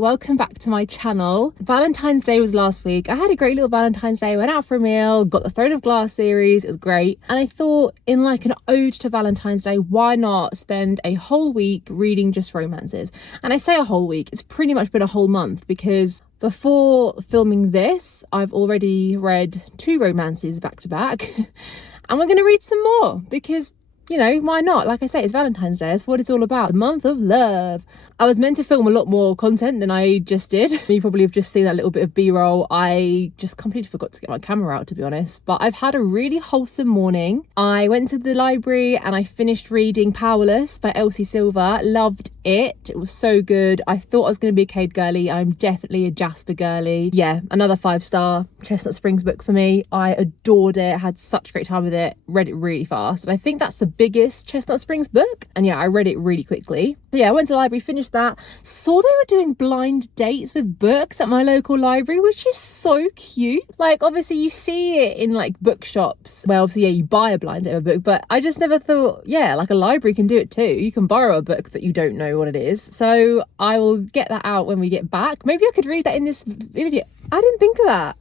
welcome back to my channel. Valentine's Day was last week. I had a great little Valentine's Day, went out for a meal, got the Throne of Glass series, it was great. And I thought, in like an ode to Valentine's Day, why not spend a whole week reading just romances? And I say a whole week, it's pretty much been a whole month, because before filming this, I've already read 2 romances back to back. And we're going to read some more because, you know, why not? Like I say, it's Valentine's Day. That's what it's all about. The month of love. I was meant to film a lot more content than I just did. You probably have just seen that little bit of B-roll. I just completely forgot to get my camera out, to be honest. But I've had a really wholesome morning. I went to the library and I finished reading Powerless by Elsie. Loved it. It was so good. I thought I was going to be a Cade girly. I'm definitely a Jasper girly. Yeah, another 5-star Chestnut Springs book for me. I adored it. Had such a great time with it. Read it really fast. And I think that's the biggest Chestnut Springs book. And yeah, I read it really quickly. So yeah, I went to the library, finished that. Saw they were doing blind dates with books at my local library, which is so cute. Like, obviously you see it in like bookshops. Well, obviously, yeah, you buy a blind date of a book, but I just never thought, yeah, like a library can do it too. You can borrow a book that you don't know what it is. So I will get that out when we get back. Maybe I could read that in this video. I didn't think of that.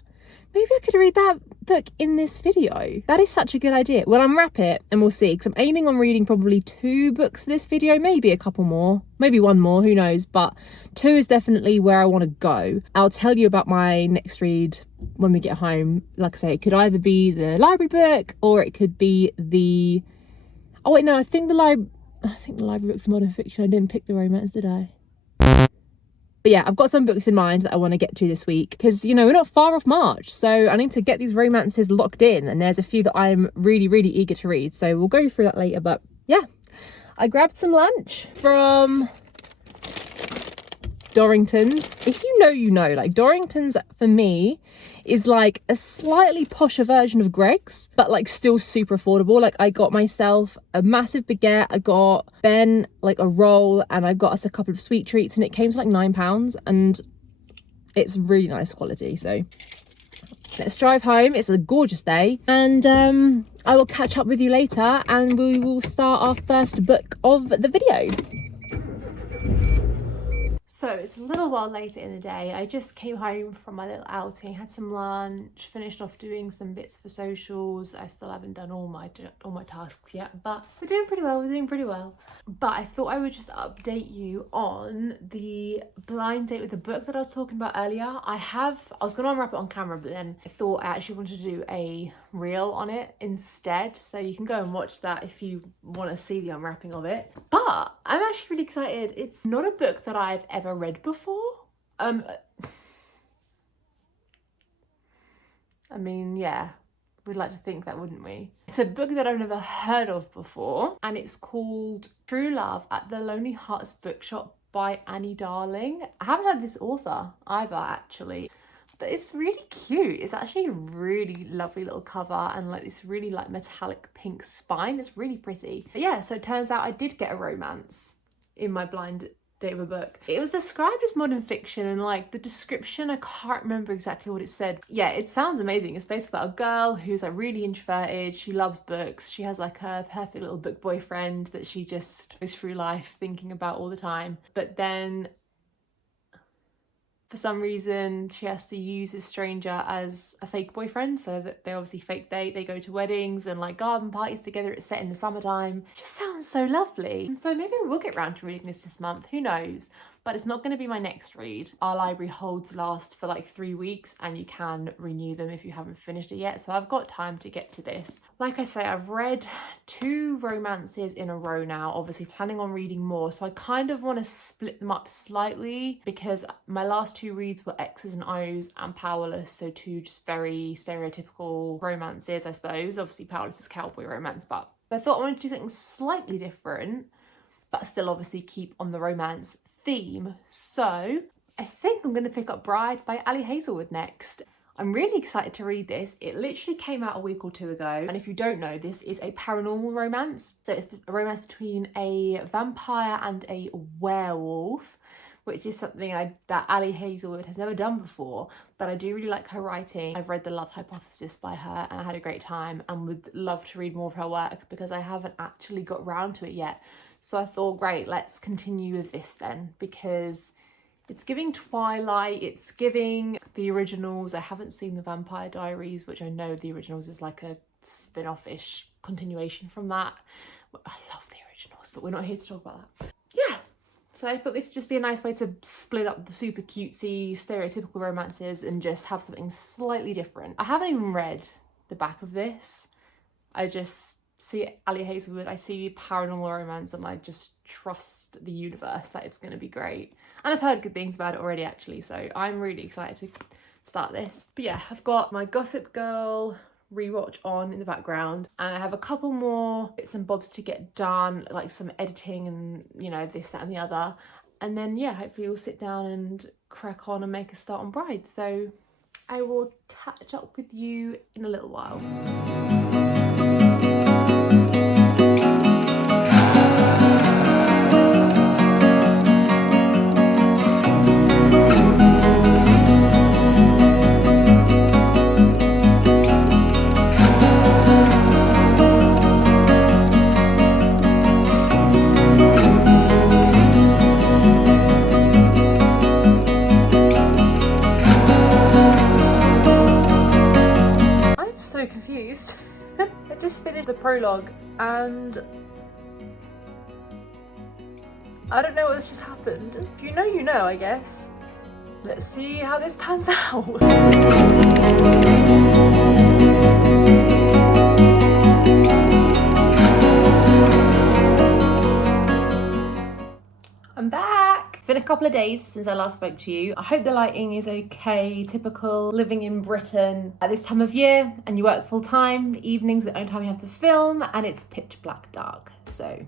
Maybe I could read that book in this video. That is such a good idea. Well, unwrap it and we'll see, because I'm aiming on reading probably 2 books for this video, maybe a couple more, maybe 1 more, who knows, but 2 is definitely where I want to go. I'll tell you about my next read when we get home. Like I say, it could either be the library book or it could be the... Oh wait, no, I think the library book's modern fiction. I didn't pick the romance, did I? But yeah, I've got some books in mind that I want to get to this week because, you know, we're not far off March. So I need to get these romances locked in. And there's a few that I'm really, really eager to read. So we'll go through that later. But yeah, I grabbed some lunch from Dorrington's. If you know, you know. Like, Dorrington's for me is like a slightly posher version of Greggs, but like still super affordable. Like, I got myself a massive baguette, I got Ben like a roll, and I got us a couple of sweet treats, and it came to like £9, and it's really nice quality. So let's drive home. It's a gorgeous day, and I will catch up with you later and we will start our first book of the video. So it's a little while later in the day. I just came home from my little outing, had some lunch, finished off doing some bits for socials. I still haven't done all my tasks yet, but we're doing pretty well, But I thought I would just update you on the blind date with the book that I was talking about earlier. I was going to unwrap it on camera, but then I thought I actually wanted to do a reel on it instead, so you can go and watch that if you want to see the unwrapping of it. But I'm actually really excited. It's not a book that I've ever read before. I mean, yeah, we'd like to think that, wouldn't we? It's a book that I've never heard of before, and it's called True Love at the Lonely Hearts Bookshop by Annie Darling. I haven't heard of this author either, actually. But it's really cute. It's actually a really lovely little cover and like this really like metallic pink spine. It's really pretty. But yeah, so it turns out I did get a romance in my blind date of a book. It was described as modern fiction, and like the description, I can't remember exactly what it said. Yeah, it sounds amazing. It's basically about a girl who's like really introverted. She loves books. She has like her perfect little book boyfriend that she just goes through life thinking about all the time. But then for some reason, she has to use this stranger as a fake boyfriend, so that they obviously fake date. They go to weddings and like garden parties together. It's set in the summertime. It just sounds so lovely. And so maybe we'll get around to reading this month. Who knows? But it's not going to be my next read. Our library holds last for like 3 weeks, and you can renew them if you haven't finished it yet. So I've got time to get to this. Like I say, I've read 2 romances in a row now, obviously planning on reading more. So I kind of want to split them up slightly, because my last 2 reads were X's and O's and Powerless. So 2 just very stereotypical romances, I suppose. Obviously Powerless is cowboy romance, but I thought I wanted to do something slightly different, but still obviously keep on the romance theme. So I think I'm going to pick up Bride by Hazelwood next. I'm really excited to read this. It literally came out a week or 2 ago, and if you don't know, this is a paranormal romance. So it's a romance between a vampire and a werewolf, which is something that Hazelwood has never done before, but I do really like her writing. I've read The Love Hypothesis by her and I had a great time, and would love to read more of her work because I haven't actually got round to it yet. So I thought, great, let's continue with this then, because It's giving Twilight, it's giving the originals. I haven't seen the Vampire Diaries, which I know the originals is like a spin-off-ish continuation from that. I love the originals, but we're not here to talk about that. Yeah, so I thought this would just be a nice way to split up the super cutesy, stereotypical romances and just have something slightly different. I haven't even read the back of this. I just see Ali Hazelwood, I see paranormal romance, and I just trust the universe that it's going to be great. And I've heard good things about it already actually, so I'm really excited to start this. But yeah, I've got my Gossip Girl rewatch on in the background, and I have a couple more bits and bobs to get done, like some editing and, you know, this, that and the other. And then yeah, hopefully we'll sit down and crack on and make a start on Bride. So I will catch up with you in a little while. So confused. I just finished the prologue and I don't know what's just happened. If you know, you know, I guess. Let's see how this pans out. I'm back! It's been a couple of days since I last spoke to you. I hope the lighting is okay, typical living in Britain at this time of year, and you work full time. The evening's the only time you have to film, and it's pitch black dark. So,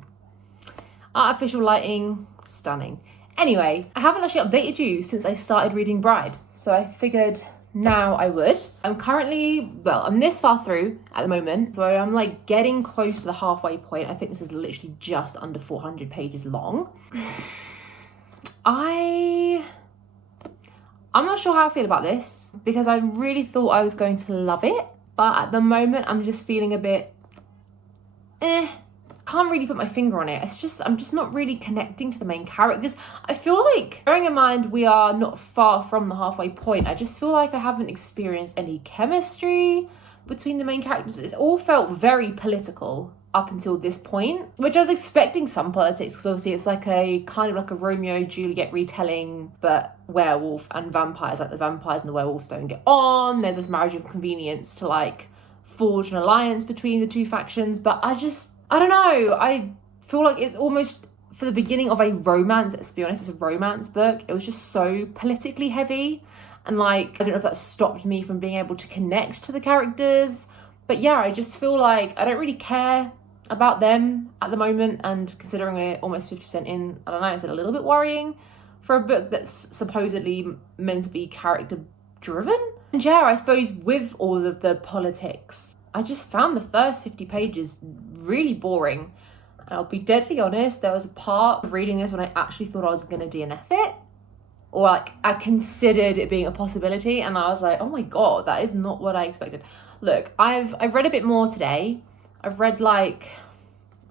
artificial lighting, stunning. Anyway, I haven't actually updated you since I started reading Bride, so I figured now I would. I'm currently, well, I'm this far through at the moment, so I'm like getting close to the halfway point. I think this is literally just under 400 pages long. I'm not sure how I feel about this because I really thought I was going to love it, but at the moment I'm just feeling a bit can't really put my finger on it. I'm just not really connecting to the main characters. I feel like, bearing in mind we are not far from the halfway point, I just feel like I haven't experienced any chemistry between the main characters. It's all felt very political up until this point, which I was expecting some politics, because obviously it's like a kind of like a Romeo Juliet retelling, but werewolf and vampires. Like the vampires and the werewolves don't get on. There's this marriage of convenience to like forge an alliance between the two factions. But I don't know. I feel like it's almost for the beginning of a romance. Let's be honest, it's a romance book. It was just so politically heavy, and like I don't know if that stopped me from being able to connect to the characters. But yeah, I just feel like I don't really care about them at the moment, and considering we're almost 50% in, I don't know, it's a little bit worrying for a book that's supposedly meant to be character driven. And yeah, I suppose with all of the politics, I just found the first 50 pages really boring. And I'll be deadly honest, there was a part of reading this when I actually thought I was gonna DNF it, or like I considered it being a possibility, and I was like, oh my god, that is not what I expected. Look, I've read a bit more today. I've read like,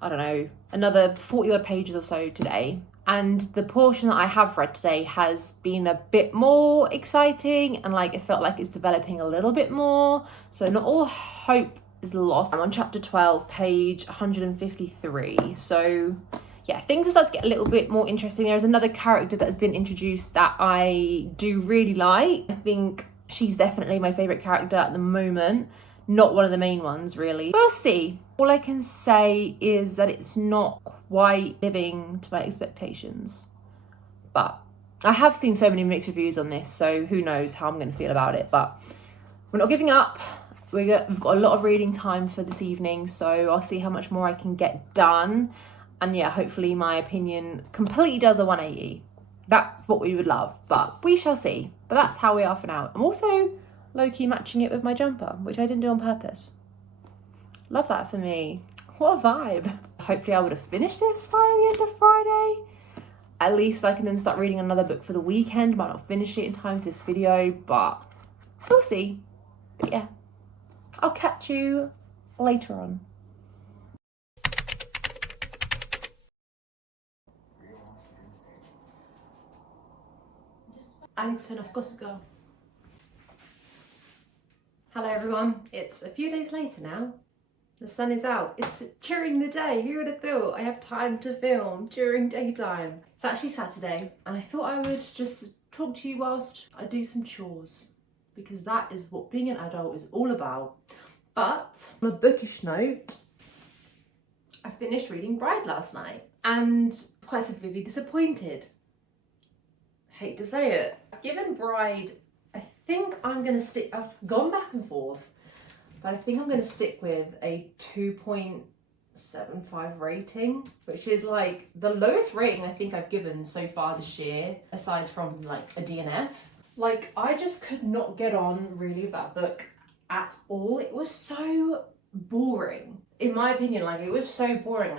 I don't know, another 40 odd pages or so today. And the portion that I have read today has been a bit more exciting, and like it felt like it's developing a little bit more. So not all hope is lost. I'm on chapter 12, page 153. So yeah, things are starting to get a little bit more interesting. There's another character that has been introduced that I do really like. I think she's definitely my favourite character at the moment. Not one of the main ones, really. We'll see. All I can say is that it's not quite living to my expectations. But I have seen so many mixed reviews on this, so who knows how I'm going to feel about it. But we're not giving up. We've got a lot of reading time for this evening, so I'll see how much more I can get done. And yeah, hopefully my opinion completely does a 180. That's what we would love, but we shall see. But that's how we are for now. I'm also low-key matching it with my jumper, which I didn't do on purpose. Love that for me. What a vibe. Hopefully I would have finished this by the end of Friday. At least I can then start reading another book for the weekend. Might not finish it in time for this video, but we'll see. But yeah, I'll catch you later on. I need to turn off Gossip Girl. Hello everyone, it's a few days later now. The sun is out. It's during the day. Who would have thought I have time to film during daytime? It's actually Saturday and I thought I would just talk to you whilst I do some chores, because that is what being an adult is all about. But on a bookish note, I finished reading Bride last night and quite severely disappointed. Hate to say it. Given Bride, I think I'm gonna stick, I've gone back and forth, but I think I'm gonna stick with a 2.75 rating, which is like the lowest rating I think I've given so far this year, aside from like a DNF. Like, I just could not get on really with that book at all. It was so boring. In my opinion, like, it was so boring.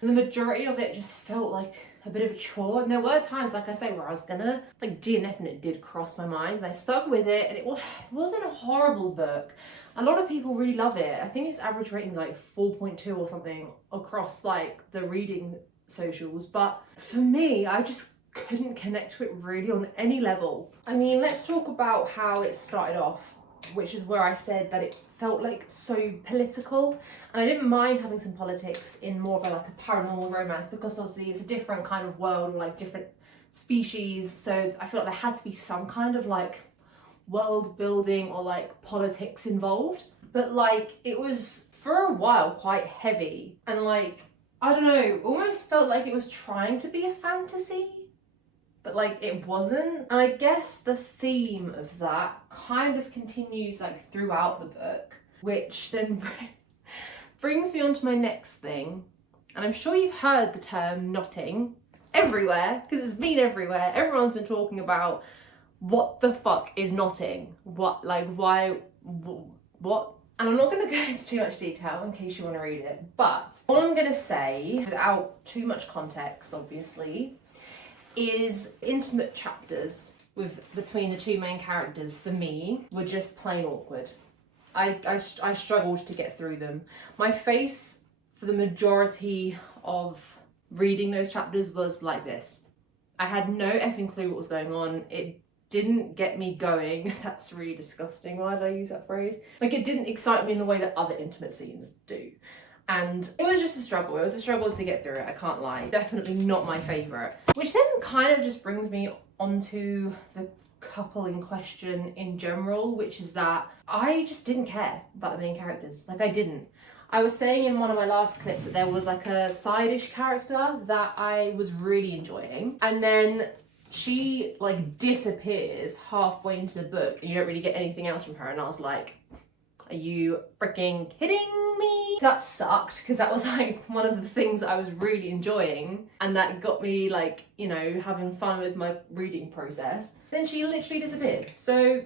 The majority of it just felt like a bit of a chore. And there were times, like I say, where I was gonna like DNF and it did cross my mind, but I stuck with it and it wasn't a horrible book. A lot of people really love it. I think its average rating is like 4.2 or something across like the reading socials. But for me, I just couldn't connect to it really on any level. I mean, let's talk about how it started off, which is where I said that it felt like so political, and I didn't mind having some politics in more of a paranormal romance, because obviously it's a different kind of world, or like different species, so I feel like there had to be some kind of like world building or like politics involved. But like, it was for a while quite heavy and like, I don't know, almost felt like it was trying to be a fantasy, but like it wasn't. And I guess the theme of that kind of continues like throughout the book, which then brings me on to my next thing. And I'm sure you've heard the term knotting everywhere, because it's been everywhere. Everyone's been talking about what the fuck is knotting? What, like, why, what? And I'm not going to go into too much detail in case you want to read it, but all I'm going to say, without too much context obviously, is intimate chapters between the two main characters for me were just plain awkward. I struggled to get through them. My face for the majority of reading those chapters was like this. I had no effing clue what was going on. It didn't get me going. That's really disgusting. Why did I use that phrase? Like, it didn't excite me in the way that other intimate scenes do. And it was just a struggle. It was a struggle to get through it, I can't lie. Definitely not my favourite. Which then kind of just brings me onto the couple in question in general, which is that I just didn't care about the main characters. Like, I didn't. I was saying in one of my last clips that there was like a side-ish character that I was really enjoying, and then she like disappears halfway into the book and you don't really get anything else from her, and I was like, are you freaking kidding me? That sucked, because that was like one of the things that I was really enjoying and that got me like, you know, having fun with my reading process. Then she literally disappeared. So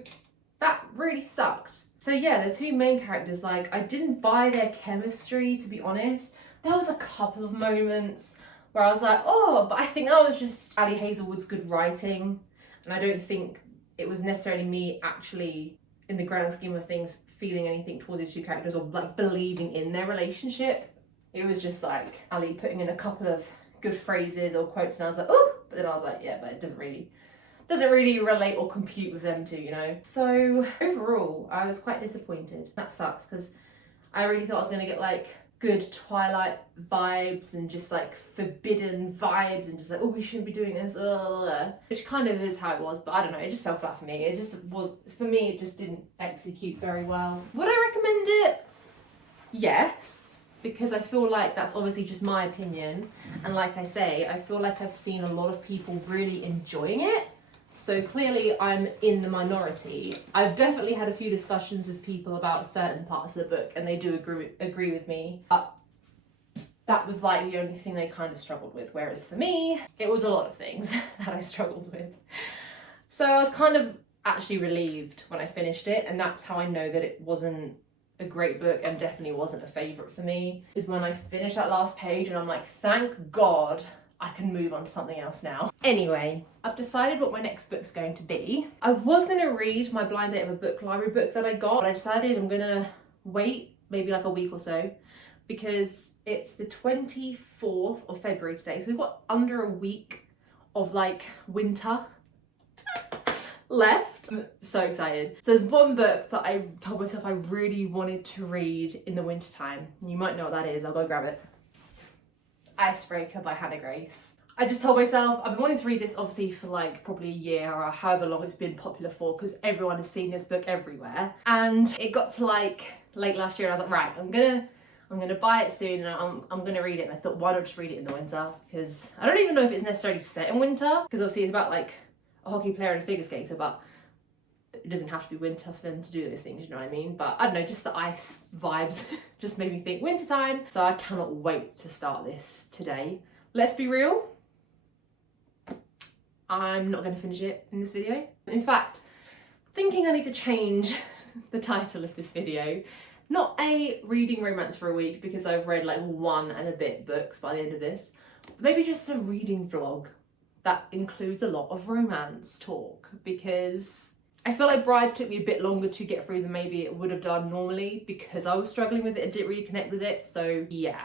that really sucked. So yeah, the two main characters, like, I didn't buy their chemistry, to be honest. There was a couple of moments where I was like, oh, but I think that was just Ali Hazelwood's good writing. And I don't think it was necessarily me actually, in the grand scheme of things, feeling anything towards these two characters or like believing in their relationship. It was just like Ali putting in a couple of good phrases or quotes, and I was like, oh, but then I was like, yeah, but it doesn't really relate or compute with them two, you know? So overall, I was quite disappointed. That sucks, because I really thought I was gonna get like good Twilight vibes and just like forbidden vibes and just like, oh, we shouldn't be doing this, which kind of is how it was, but I don't know, it just fell flat for me. It just was, for me, it just didn't execute very well. Would I recommend it? Yes, because I feel like that's obviously just my opinion, and like I say, I feel like I've seen a lot of people really enjoying it. So clearly I'm in the minority. I've definitely had a few discussions with people about certain parts of the book, and they do agree with me. But that was like the only thing they kind of struggled with. Whereas for me, it was a lot of things that I struggled with. So I was kind of actually relieved when I finished it, and that's how I know that it wasn't a great book and definitely wasn't a favourite for me, is when I finished that last page and I'm like, thank God I can move on to something else now. Anyway, I've decided what my next book's going to be. I was going to read my blind date of a book library book that I got, but I decided I'm going to wait maybe like a week or so, because it's the 24th of February today. So we've got under a week of like winter. left. I'm so excited. So there's one book that I told myself I really wanted to read in the wintertime. You might know what that is. I'll go grab it. Icebreaker by Hannah Grace. I just told myself I've been wanting to read this obviously for like probably a year or however long it's been popular for, because everyone has seen this book everywhere. And it got to like late last year and I was like, right, I'm gonna buy it soon and I'm gonna read it. And I thought, why not just read it in the winter? Because I don't even know if it's necessarily set in winter, because obviously it's about like a hockey player and a figure skater, but it doesn't have to be winter for them to do those things, you know what I mean? But I don't know, just the ice vibes just made me think wintertime. So I cannot wait to start this today. Let's be real, I'm not going to finish it in this video. In fact, thinking I need to change the title of this video. Not a reading romance for a week, because I've read like 1 and a bit books by the end of this. Maybe just a reading vlog that includes a lot of romance talk, because I feel like Bride took me a bit longer to get through than maybe it would have done normally, because I was struggling with it and didn't really connect with it. So yeah.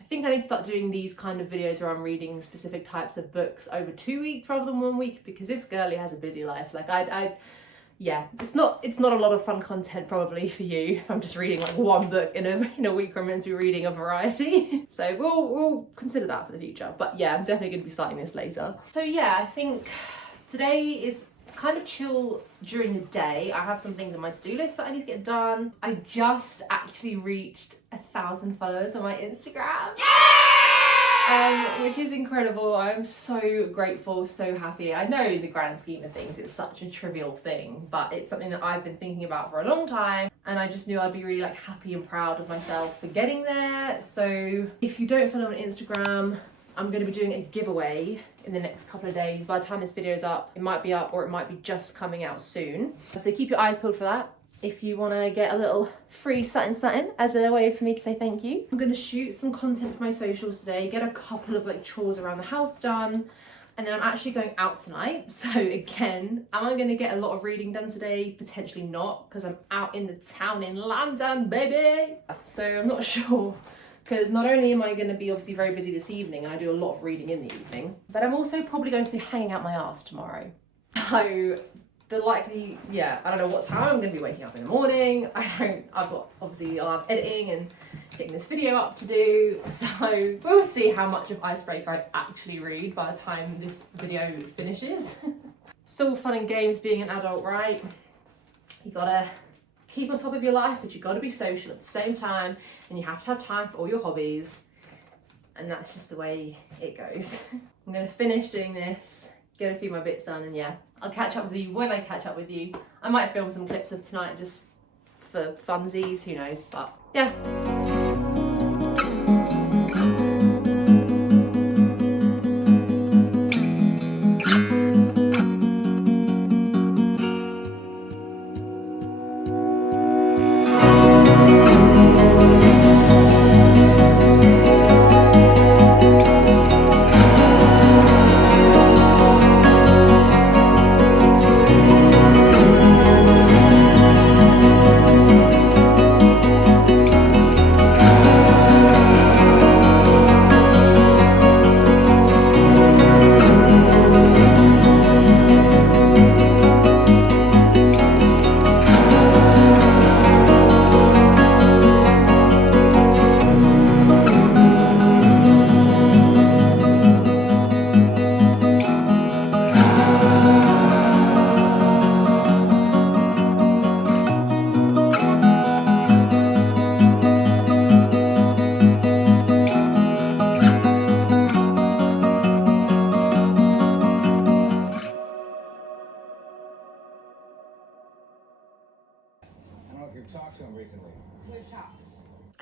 I think I need to start doing these kind of videos where I'm reading specific types of books over 2 weeks rather than 1 week, because this girlie has a busy life. Like yeah, it's not a lot of fun content probably for you if I'm just reading like 1 book in a week where I'm meant to be reading a variety. So we'll consider that for the future. But yeah, I'm definitely going to be starting this later. So yeah, I think today is kind of chill during the day. I have some things on my to-do list that I need to get done. I just actually reached 1,000 followers on my Instagram. Which is incredible. I'm so grateful, so happy. I know in the grand scheme of things it's such a trivial thing, but it's something that I've been thinking about for a long time, and I just knew I'd be really like happy and proud of myself for getting there. So if you don't follow me on Instagram, I'm going to be doing a giveaway in the next couple of days. By the time this video is up, it might be up or it might be just coming out soon. So keep your eyes peeled for that. If you want to get a little free something as a way for me to say thank you. I'm going to shoot some content for my socials today, get a couple of like chores around the house done, and then I'm actually going out tonight. So again, am I going to get a lot of reading done today? Potentially not, because I'm out in the town in London, baby. So I'm not sure, because not only am I going to be obviously very busy this evening, and I do a lot of reading in the evening, but I'm also probably going to be hanging out my arse tomorrow. So yeah, I don't know what time I'm going to be waking up in the morning. I've got obviously I'll have editing and getting this video up to do. So we'll see how much of Icebreaker I actually read by the time this video finishes. Still fun and games being an adult, right? You gotta keep on top of your life, but you gotta be social at the same time, and you have to have time for all your hobbies. And that's just the way it goes. I'm gonna finish doing this, get a few of my bits done, and yeah, I'll catch up with you when I catch up with you. I might film some clips of tonight just for funsies, who knows, but yeah.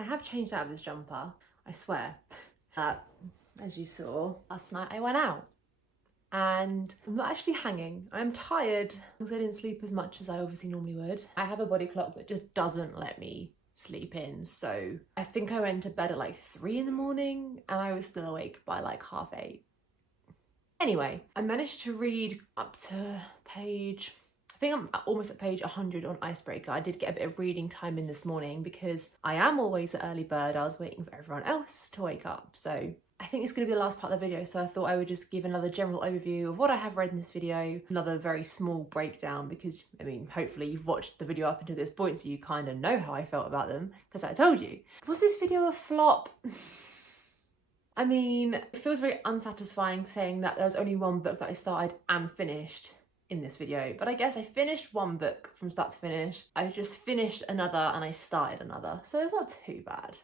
I have changed out of this jumper, I swear. As you saw, last night I went out and I'm not actually hanging. I'm tired because I didn't sleep as much as I obviously normally would. I have a body clock that just doesn't let me sleep in, so I think I went to bed at like 3 in the morning and I was still awake by like 7:30. Anyway, I managed to read up to page I think I'm almost at page 100 on Icebreaker. I did get a bit of reading time in this morning because I am always an early bird. I was waiting for everyone else to wake up. So I think it's going to be the last part of the video, so I thought I would just give another general overview of what I have read in this video, another very small breakdown, because I mean, hopefully you've watched the video up until this point so you kind of know how I felt about them, because I told you. Was this video a flop? I mean, it feels very unsatisfying saying that there was only one book that I started and finished in this video, but I guess I finished one book from start to finish. I just finished another and I started another, so it's not too bad.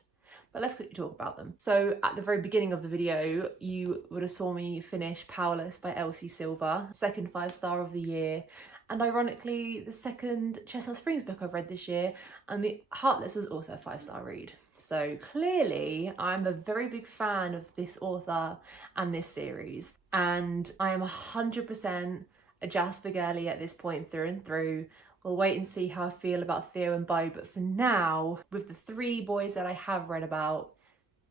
But let's quickly talk about them. So at the very beginning of the video, you would have saw me finish Powerless by Elsie Silver, second 5-star of the year, and ironically the second Chestnut Springs book I've read this year, and the Heartless was also a 5-star read. So clearly I'm a very big fan of this author and this series, and I am 100% a Jasper girly at this point through and through. We'll wait and see how I feel about Theo and Bo, but for now, with the 3 boys that I have read about,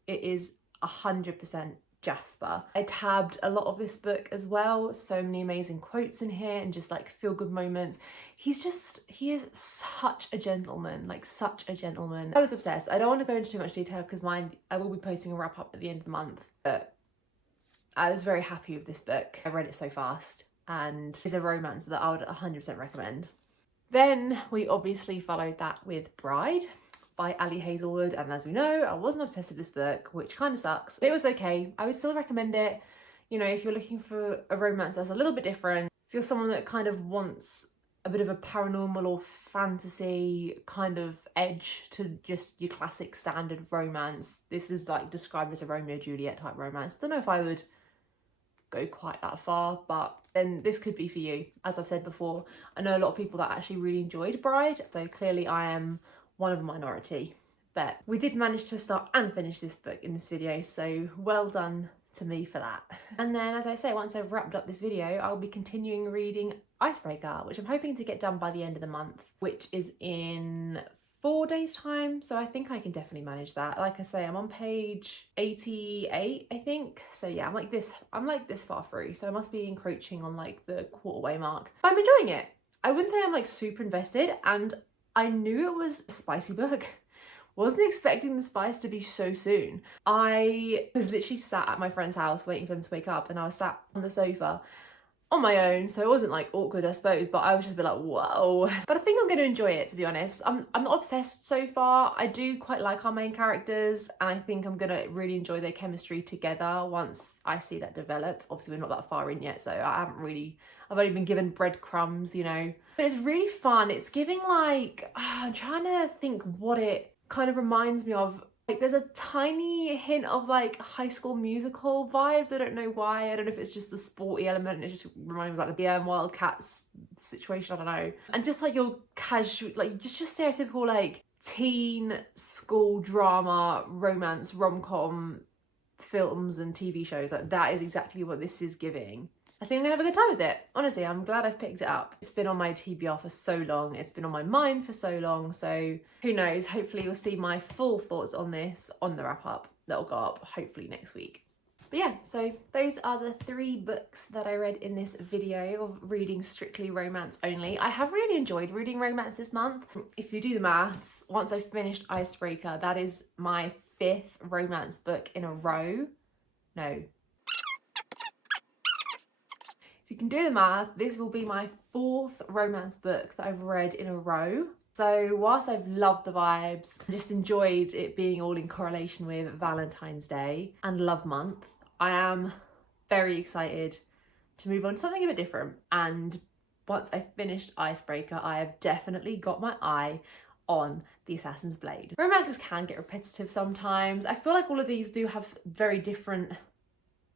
it is 100% Jasper. I tabbed a lot of this book as well, so many amazing quotes in here and just like feel-good moments. He is such a gentleman, like such a gentleman. I was obsessed. I don't want to go into too much detail because I will be posting a wrap-up at the end of the month, but I was very happy with this book. I read it so fast, and it's a romance that I would 100% recommend. Then we obviously followed that with Bride by Hazelwood, and as we know, I wasn't obsessed with this book, which kind of sucks. It was okay. I would still recommend it, you know, if you're looking for a romance that's a little bit different, if you're someone that kind of wants a bit of a paranormal or fantasy kind of edge to just your classic standard romance. This is like described as a Romeo and Juliet type romance. Don't know if I would go quite that far, but then this could be for you. As I've said before, I know a lot of people that actually really enjoyed Bride, so clearly I am one of a minority, but we did manage to start and finish this book in this video, so well done to me for that. And then, as I say, once I've wrapped up this video, I'll be continuing reading Icebreaker, which I'm hoping to get done by the end of the month, which is in 4 days time, so I think I can definitely manage that. Like I say, I'm on page 88, I think, so yeah, I'm like this far through, so I must be encroaching on like the quarter-way mark, but I'm enjoying it. I wouldn't say I'm like super invested, and I knew it was a spicy book. Wasn't expecting the spice to be so soon. I was literally sat at my friend's house waiting for them to wake up, and I was sat on the sofa on my own, so it wasn't like awkward, I suppose, but I was just a bit like, whoa. But I think I'm going to enjoy it, to be honest. I'm not obsessed so far. I do quite like our main characters, and I think I'm going to really enjoy their chemistry together once I see that develop. Obviously, we're not that far in yet, so I've only been given breadcrumbs, you know. But it's really fun. It's giving like, I'm trying to think what it kind of reminds me of. Like there's a tiny hint of like High School Musical vibes. I don't know why. I don't know if it's just the sporty element and it just reminded me of like the Wildcats situation. I don't know. And just like your casual, like just stereotypical like teen school drama, romance, rom-com films and TV shows. Like that is exactly what this is giving. I think I'm gonna have a good time with it. Honestly, I'm glad I've picked it up. It's been on my TBR for so long. It's been on my mind for so long. So who knows? Hopefully you'll see my full thoughts on this on the wrap up that'll go up hopefully next week. But yeah, so those are the 3 books that I read in this video of reading strictly romance only. I have really enjoyed reading romance this month. If you do the math, once I've finished Icebreaker, that is my 5th romance book in a row. No. If you can do the math, this will be my 4th romance book that I've read in a row. So whilst I've loved the vibes, I just enjoyed it being all in correlation with Valentine's Day and Love Month, I am very excited to move on to something a bit different. And once I've finished Icebreaker, I have definitely got my eye on the Assassin's Blade. Romances can get repetitive sometimes. I feel like all of these do have very different,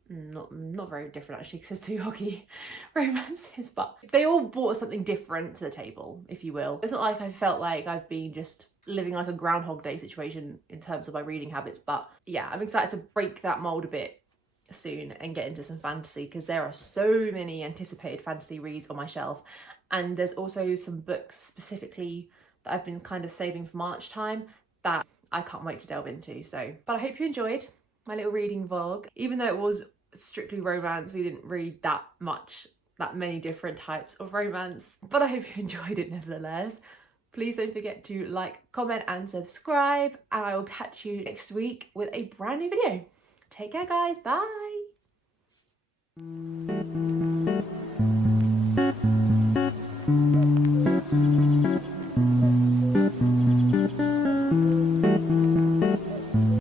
not very different actually, because there's 2 hockey romances, but they all brought something different to the table, if you will. It's not like I felt like I've been just living like a Groundhog Day situation in terms of my reading habits, but yeah, I'm excited to break that mold a bit soon and get into some fantasy, because there are so many anticipated fantasy reads on my shelf, and there's also some books specifically that I've been kind of saving for March time that I can't wait to delve into. So, but I hope you enjoyed my little reading vlog. Even though it was strictly romance, we didn't read that much that many different types of romance, but I hope you enjoyed it nevertheless. Please don't forget to like, comment and subscribe, and I will catch you next week with a brand new video. Take care guys, bye!